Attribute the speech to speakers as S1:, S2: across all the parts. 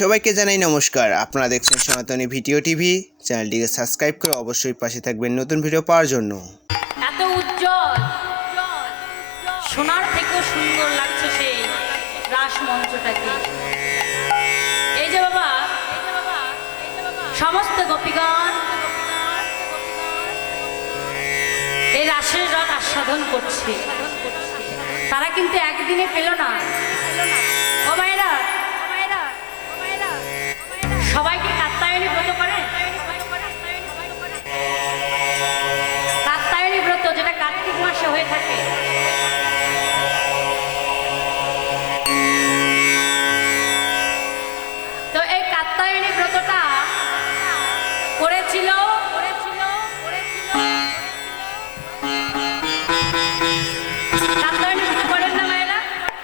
S1: সবাইকে জানাই নমস্কার। আপনারা দেখছেন সনাতনী ভিডিও টিভি। চ্যানেলটিকে সাবস্ক্রাইব করে অবশ্যই পাশে থাকবেন নতুন ভিডিও পাওয়ার জন্য।
S2: এত উজ্জ্বল। সোনার থেকেও সুন্দর লাগছে সেই রাস মঞ্চটাকে। এই যে বাবা, সমস্ত গোপীগণ। এই রাসের রথ আস্বাদন করছে। তারা কিন্তু একদিনে পেল না।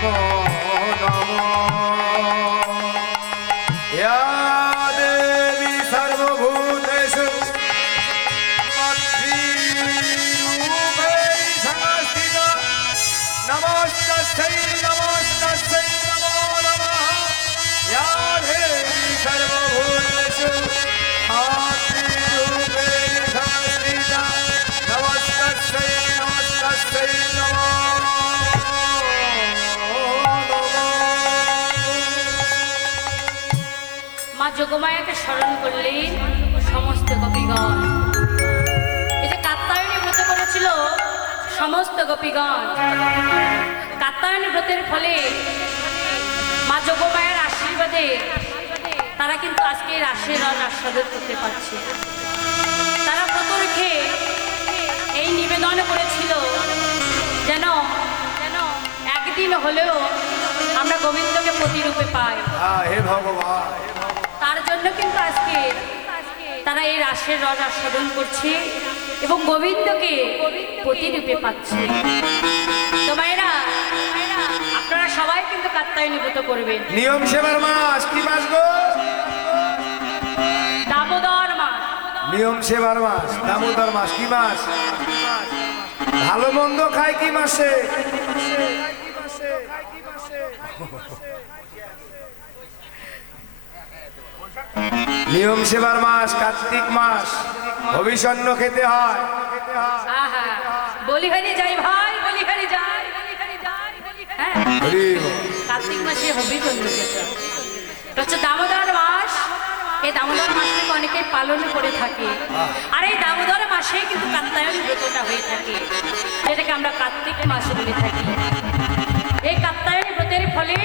S2: Oh. যোগমায়াকে স্মরণ করলেন সমস্ত গোপীগণ এই যে কাত্তায়নী ব্রত করেছিল সমস্ত গোপীগণ কাত্তায়নী ব্রতের ফলে মা যোগমায়ের আশীর্বাদে তারা কিন্তু আজকে রাশের রন আস্বাদন করতে পারছে। তারা ব্রত রেখে এই নিবেদন করেছিল যেন যেন একদিন হলেও আমরা গোবিন্দকে প্রতিরূপে পাই।
S3: হে ভগবান।
S2: জন্য কিন্তু আজকে তারা এই রাসের রস আস্বাদন করছে এবং গোবিন্দকে প্রতিরূপে পাচ্ছে। তো মায়েরা আপনারা সবাই কিন্তু কাত্তায়নী ব্রত করবেন।
S3: নিয়ম সেবার মাস কি মাস গো?
S2: দামোদর মাস।
S3: নিয়ম সেবার মাস দামোদর মাস কি মাস? ভালো মন্দ খায় কি মাসে? নিয়ম সেবার মাস কার্তিক মাস। অভিষণ্য খেতে হয়।
S2: বলি হারি যাই ভাই বলি হারি যাই হ্যাঁ। কার্তিক মাসে হবি জন্য এটা হচ্ছে দামোদর মাস এই দামোদর মাসটাকে অনেকে পালন করে থাকে। আর এই দামোদর মাসে কিন্তু কাত্তায়ন ব্রতটা হয়ে থাকে যেটাকে আমরা কার্তিক মাস বলে থাকি। এই কাত্তায়ন ব্রতের ফলে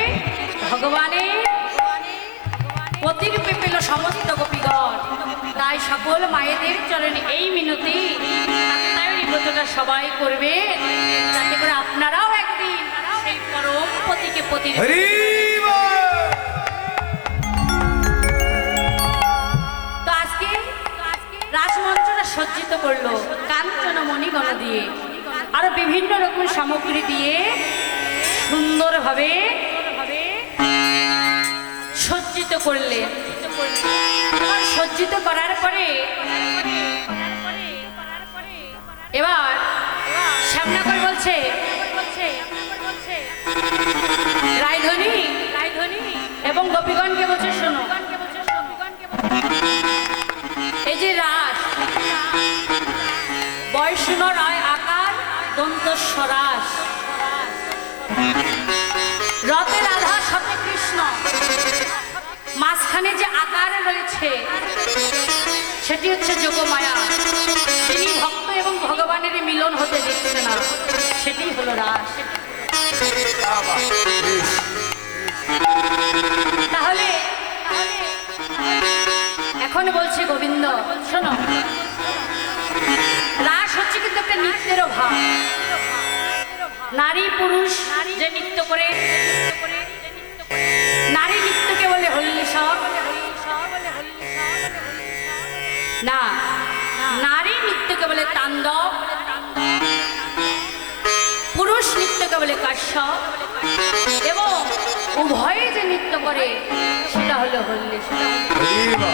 S2: ভগবানের প্রতিরূপে পেল সমস্ত গোপীগণ। তাই সকল মায়েদের চরণে এই মিনতি। ব্রতটা সবাই করবে। যাতে করে আপনারাও একদিন সেই পরম পতিকে
S3: বল।
S2: তো আজকে রাজমঞ্চটা সজ্জিত করল কাঞ্চন মণিগণ দিয়ে। আরও বিভিন্ন রকম সামগ্রী দিয়ে সুন্দরভাবে সজ্জিত করলেন সজ্জিত করার পরে, এবার শ্যামনগর বলছে রায়ধনী এবং গোপীগণকে বলছে শোনো। এই যে রাস বয়সুন আকার, দন্ত স্বরাস। রথে রাধা সতে মাঝখানে যে আকার রয়েছে, সেটি হচ্ছে যোগমায়া। তিনি ভক্ত এবং ভগবানের মিলন হতে দিচ্ছে না। সেটি হলো রাস। তাহলে, এখন বলছে গোবিন্দ, শোনো। রাস নৃত্যেরও ভাব নারী পুরুষ যে নৃত্য করে না নারী নৃত্যকে বলে তাণ্ডব, পুরুষ নৃত্যকে বলে কাশ্যপ, এবং উভয়ে যে নৃত্য করে, সেটা হলো হল্লি
S3: হরিবা।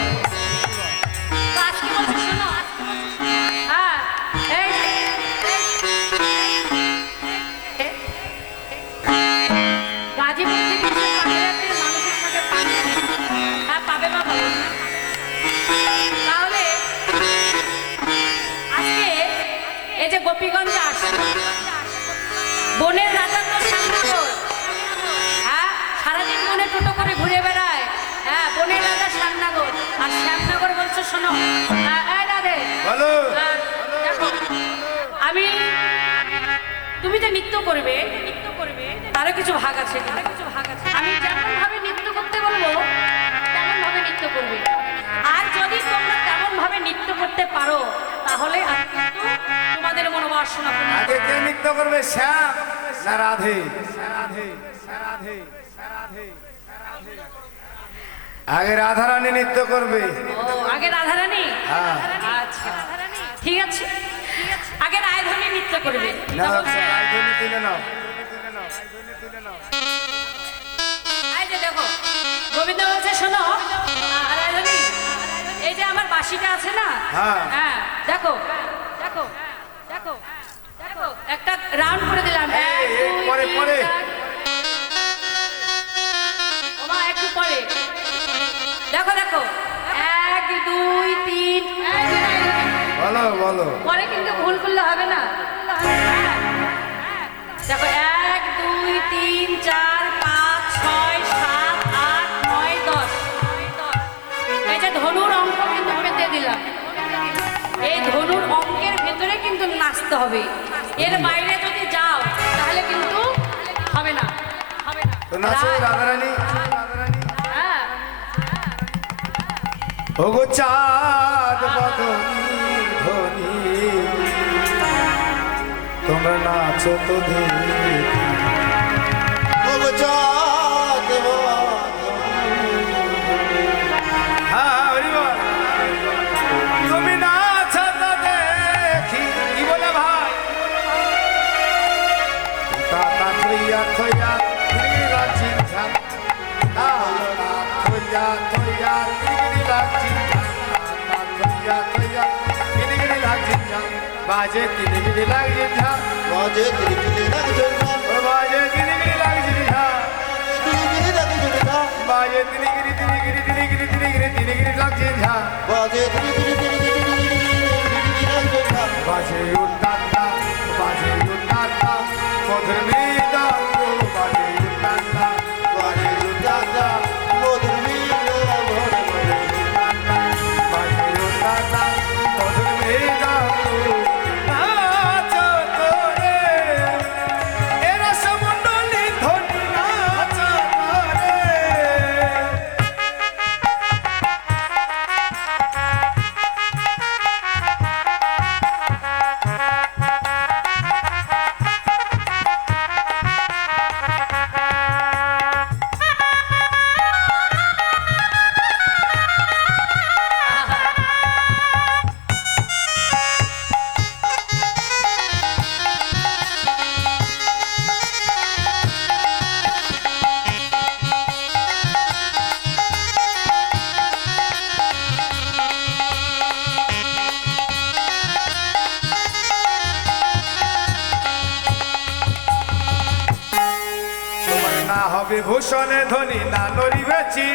S2: নৃত্য করবে নৃত্য করবে তারও কিছু ভাগ আছে তারও কিছু ভাগ আছে। আমি যেমন ভাবে নৃত্য করতে বলব তেমন ভাবে নৃত্য করবে। আর যদি তোমরা তেমন ভাবে নৃত্য করতে পারো তাহলে আমি কিন্তু তোমাদের মনোবাসনা
S3: আগে কে নৃত্য করবে? শ্যাম না রাধে রাধে রাধে রাধে? আগে রাধারানী নৃত্য করবে।
S2: ও আগে রাধারানী?
S3: হ্যাঁ।
S2: আচ্ছা। ঠিক আছে। যে দেখো গোবিন্দ বলছে শোনো আর এই যে আমার বাসিটা আছে না?
S3: হ্যাঁ।
S2: হ্যাঁ দেখো হবে। এর বাইরে যদি যাও তাহলে কিন্তু হবে না। হবে না।
S3: রাধারানী।
S2: হ্যাঁ।
S3: ওগো চাঁদ ধনি তোমরা নাচো তো বাজে তিরিগিরি লাগছে ঝা
S4: বাজে তিরিকিলি লাগজন লাগছে
S3: ঝা বাজে তিরিগিরি লাগছিন ঝাল।
S4: তিরিকিলি লাগছে ঝা
S3: বাজে তিরিগিরি তিরিগিরি তিরিগিরি তিরিগিরি তিরিগিরি লাগছে ঝা
S4: বাজে তিরিকিলি তিরিকিলি তিরিকিলি লাগজন না,
S3: লাগছে ঝা বাজে না ধ্বনি না নড়িবেছি